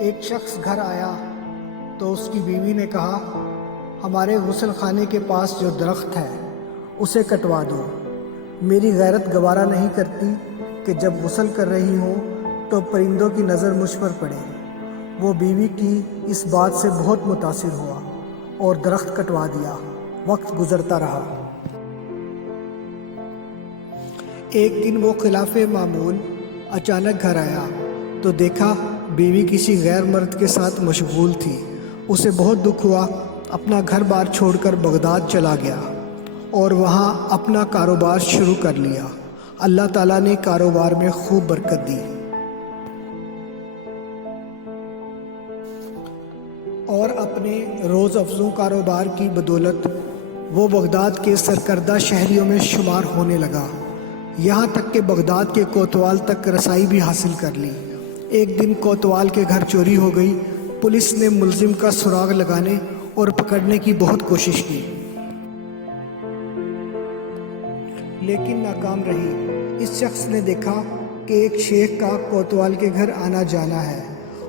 ایک شخص گھر آیا تو اس کی بیوی نے کہا، ہمارے غسل خانے کے پاس جو درخت ہے اسے کٹوا دو۔ میری غیرت گوارا نہیں کرتی کہ جب غسل کر رہی ہوں تو پرندوں کی نظر مجھ پر پڑے۔ وہ بیوی کی اس بات سے بہت متاثر ہوا اور درخت کٹوا دیا۔ وقت گزرتا رہا۔ ایک دن وہ خلاف معمول اچانک گھر آیا تو دیکھا بیوی کسی غیر مرد کے ساتھ مشغول تھی۔ اسے بہت دکھ ہوا، اپنا گھر بار چھوڑ کر بغداد چلا گیا اور وہاں اپنا کاروبار شروع کر لیا۔ اللہ تعالیٰ نے کاروبار میں خوب برکت دی اور اپنے روز افزوں کاروبار کی بدولت وہ بغداد کے سرکردہ شہریوں میں شمار ہونے لگا، یہاں تک کہ بغداد کے کوتوال تک رسائی بھی حاصل کر لی۔ ایک دن کوتوال کے گھر چوری ہو گئی۔ پولیس نے ملزم کا سراغ لگانے اور پکڑنے کی بہت کوشش کی لیکن ناکام رہی۔ اس شخص نے دیکھا کہ ایک شیخ کا کوتوال کے گھر آنا جانا ہے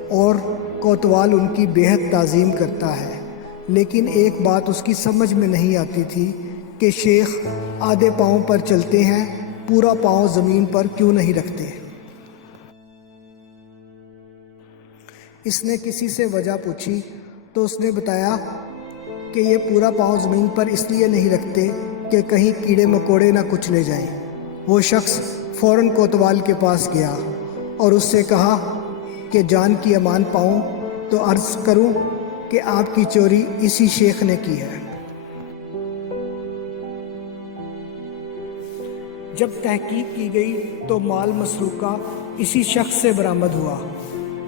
اور کوتوال ان کی بے حد تعظیم کرتا ہے، لیکن ایک بات اس کی سمجھ میں نہیں آتی تھی کہ شیخ آدھے پاؤں پر چلتے ہیں، پورا پاؤں زمین پر کیوں نہیں رکھتے۔ اس نے کسی سے وجہ پوچھی تو اس نے بتایا کہ یہ پورا پاؤں زمین پر اس لیے نہیں رکھتے کہ کہیں کیڑے مکوڑے نہ کچھ لے جائیں۔ وہ شخص فوراً کوتوال کے پاس گیا اور اس سے کہا کہ جان کی امان پاؤں تو عرض کروں کہ آپ کی چوری اسی شیخ نے کی ہے۔ جب تحقیق کی گئی تو مال مسروقہ اسی شخص سے برآمد ہوا۔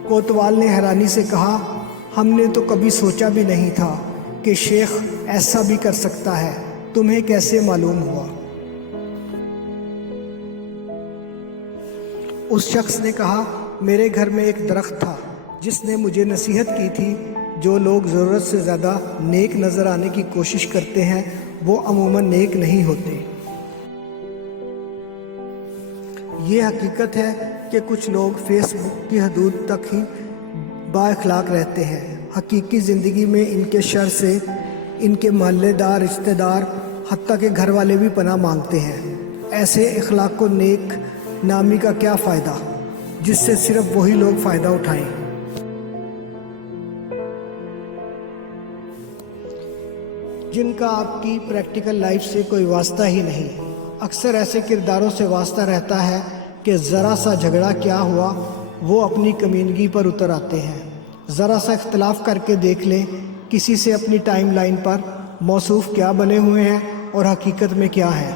کوتوال نے حیرانی سے کہا، ہم نے تو کبھی سوچا بھی نہیں تھا کہ شیخ ایسا بھی کر سکتا ہے، تمہیں کیسے معلوم ہوا؟ اس شخص نے کہا، میرے گھر میں ایک درخت تھا جس نے مجھے نصیحت کی تھی، جو لوگ ضرورت سے زیادہ نیک نظر آنے کی کوشش کرتے ہیں وہ عموماً نیک نہیں ہوتے۔ یہ حقیقت ہے کہ کچھ لوگ فیس بک کی حدود تک ہی با اخلاق رہتے ہیں، حقیقی زندگی میں ان کے شر سے ان کے محلے دار، رشتہ دار، حتیٰ کہ گھر والے بھی پناہ مانگتے ہیں۔ ایسے اخلاق کو نیک نامی کا کیا فائدہ جس سے صرف وہی لوگ فائدہ اٹھائیں۔ جن کا آپ کی پریکٹیکل لائف سے کوئی واسطہ ہی نہیں۔ اکثر ایسے کرداروں سے واسطہ رہتا ہے کہ ذرا سا جھگڑا کیا ہوا وہ اپنی کمینگی پر اتر آتے ہیں۔ ذرا سا اختلاف کر کے دیکھ لیں کسی سے اپنی ٹائم لائن پر موصوف کیا بنے ہوئے ہیں اور حقیقت میں کیا ہے۔